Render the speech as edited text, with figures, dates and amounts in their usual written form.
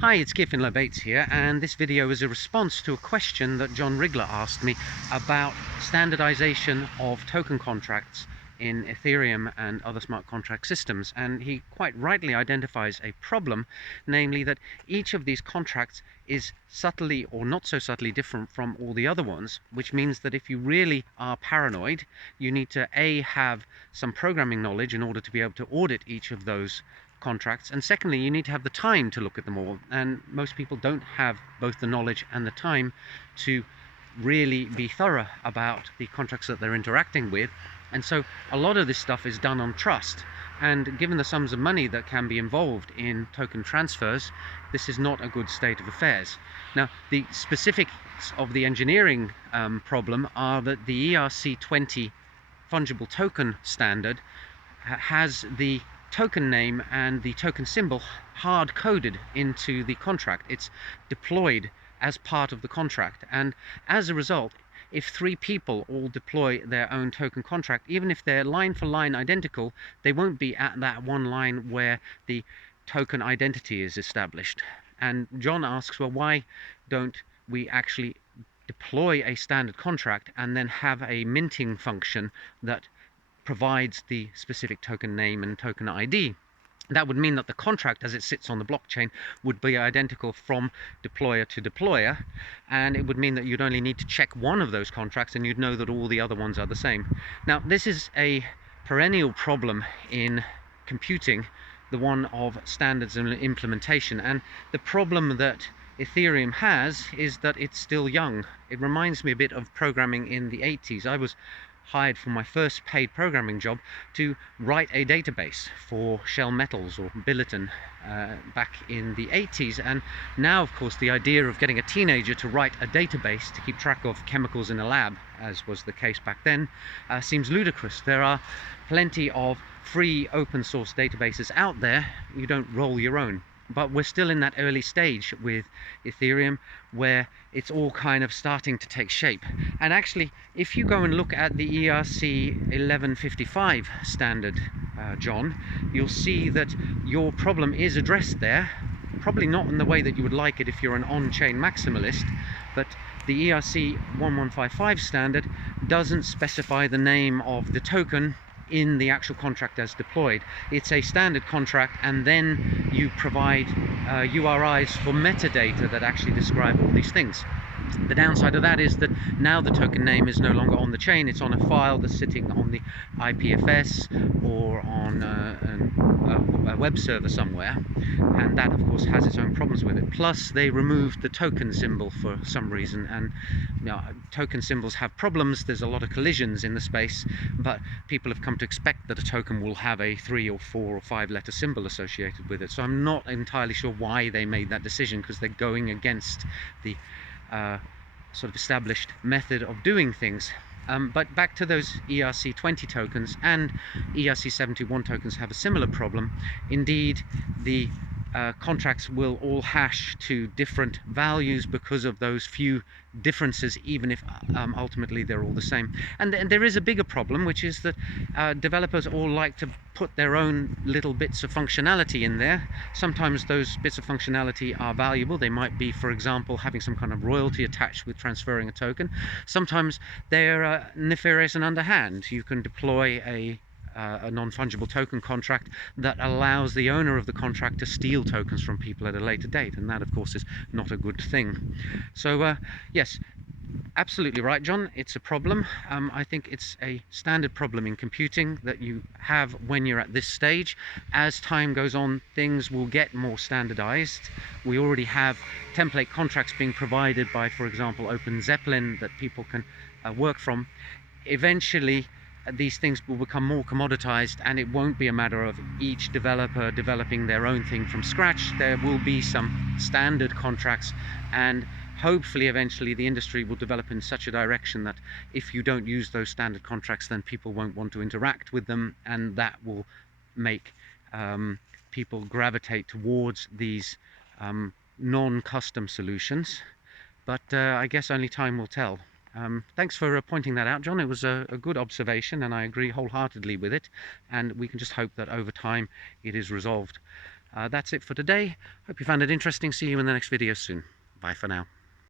Hi, it's Keith Finlow Bates here, and this video is a response to a question that John Rigler asked me about standardization of token contracts in Ethereum and other smart contract systems. And he quite rightly identifies a problem, namely that each of these contracts is subtly or not so subtly different from all the other ones, which means that if you really are paranoid, you need to have some programming knowledge in order to be able to audit each of those contracts, and secondly, you need to have the time to look at them all, and most people don't have both the knowledge and the time to really be thorough about the contracts that they're interacting with. And so a lot of this stuff is done on trust, and given the sums of money that can be involved in token transfers, this is not a good state of affairs. Now, the specifics of the engineering problem are that the ERC20 fungible token standard has the token name and the token symbol hard coded into the contract. It's deployed as part of the contract, and as a result, if three people all deploy their own token contract, even if they're line for line identical, they won't be at that one line where the token identity is established. And John asks, well, why don't we actually deploy a standard contract and then have a minting function that provides the specific token name and token ID? That would mean that the contract as it sits on the blockchain would be identical from deployer to deployer, and it would mean that you'd only need to check one of those contracts and you'd know that all the other ones are the same. Now, this is a perennial problem in computing, the one of standards and implementation, and the problem that Ethereum has is that it's still young. It reminds me a bit of programming in the 80s. I was hired for my first paid programming job to write a database for Shell Metals or Billiton back in the 80s, and now of course the idea of getting a teenager to write a database to keep track of chemicals in a lab, as was the case back then, seems ludicrous. There are plenty of free open source databases out there. You don't roll your own. But we're still in that early stage with Ethereum where it's all kind of starting to take shape. And actually, if you go and look at the ERC 1155 standard, John, you'll see that your problem is addressed there. Probably not in the way that you would like it if you're an on-chain maximalist, but the ERC 1155 standard doesn't specify the name of the token in the actual contract as deployed. It's a standard contract, and then you provide URIs for metadata that actually describe all these things. The downside of that is that now the token name is no longer on the chain, it's on a file that's sitting on the IPFS or on a web server somewhere, and that of course has its own problems with it. Plus, they removed the token symbol for some reason, and token symbols have problems. There's a lot of collisions in the space, but people have come to expect that a token will have a 3 or 4 or 5 letter symbol associated with it. So I'm not entirely sure why they made that decision, because they're going against the sort of established method of doing things. But back to those ERC20 tokens, and ERC71 tokens have a similar problem. Indeed, the contracts will all hash to different values because of those few differences, even if ultimately they're all the same. And there is a bigger problem, which is that developers all like to put their own little bits of functionality in there. Sometimes those bits of functionality are valuable. They might be, for example, having some kind of royalty attached with transferring a token. Sometimes they're nefarious and underhand. You can deploy a non-fungible token contract that allows the owner of the contract to steal tokens from people at a later date, and that of course is not a good thing. So yes, absolutely right, John, it's a problem. I think it's a standard problem in computing that you have when you're at this stage. As time goes on, things will get more standardized. We already have template contracts being provided by, for example, OpenZeppelin that people can work from. Eventually these things will become more commoditized, and it won't be a matter of each developer developing their own thing from scratch. There will be some standard contracts, and hopefully eventually the industry will develop in such a direction that if you don't use those standard contracts, then people won't want to interact with them, and that will make people gravitate towards these non-custom solutions. But I guess only time will tell. Thanks for pointing that out, John. It was a good observation, and I agree wholeheartedly with it, and we can just hope that over time it is resolved. That's it for today. Hope you found it interesting. See you in the next video soon. Bye for now.